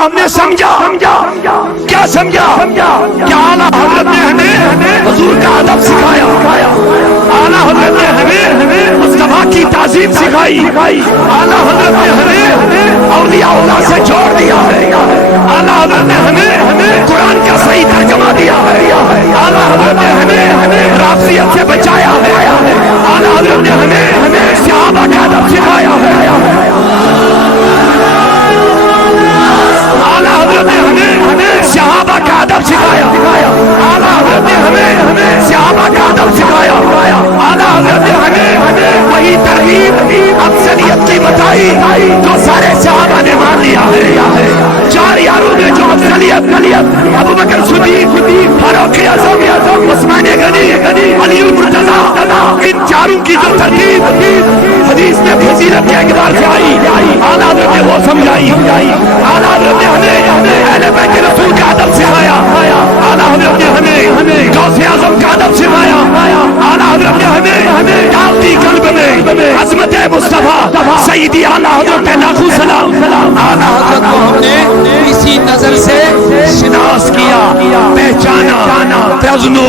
ہم نے سمجھا کیا سمجھا کہ اعلیٰ حضرت نے ہمیں حضور کا ادب سکھایا، اعلیٰ حضرت نے ہمیں مصطفیٰ کی تعظیم سکھائی، اعلیٰ حضرت نے ہمیں اولیاء اللہ سے جوڑ دیا ہے، اعلیٰ حضرت نے ہمیں قرآن کا صحیح ترجمہ دیا ہے، اعلیٰ حضرت نے ہمیں رافضیت سے بچایا ہے، اعلیٰ حضرت نے ہمیں صحابہ کا ادب سکھایا ہے، اعلیٰ حضرت نے ہمیں صحابہ کا ادب سکھایا، اعلیٰ حضرت نے ہمیں صحابہ کا ادب سکھایا، اعلیٰ حضرت نے ہمیں وہی ترغیب افضلیت کی بتائی جو سارے صحابہ نے مان لیا ہے۔ چار یاروں نے جو افضلیت ابو بکر صدیق، فاروق اعظم، عثمان غنی، علی المرتضیٰ، ان چاروں کی جو ترتیب حدیث میں فضیلت کے اعتبار سے آئی، اعلیٰ حضرت نے وہ سمجھائی، اعلیٰ حضرت نے ہمیں اہل بیت رسول کا ادب سکھایا، اعلیٰ حضرت نے ہمیں غوث اعظم کا ادب سکھایا، اعلیٰ حضرت نے ہمیں ڈالتی قلب میں عظمت مصطفیٰ سیدی اعلیٰ حضرت لاکھوں سلام، اعلیٰ حضرت کو ہم نے اسی نظر سے شناس کیا، پہچانا، تزنو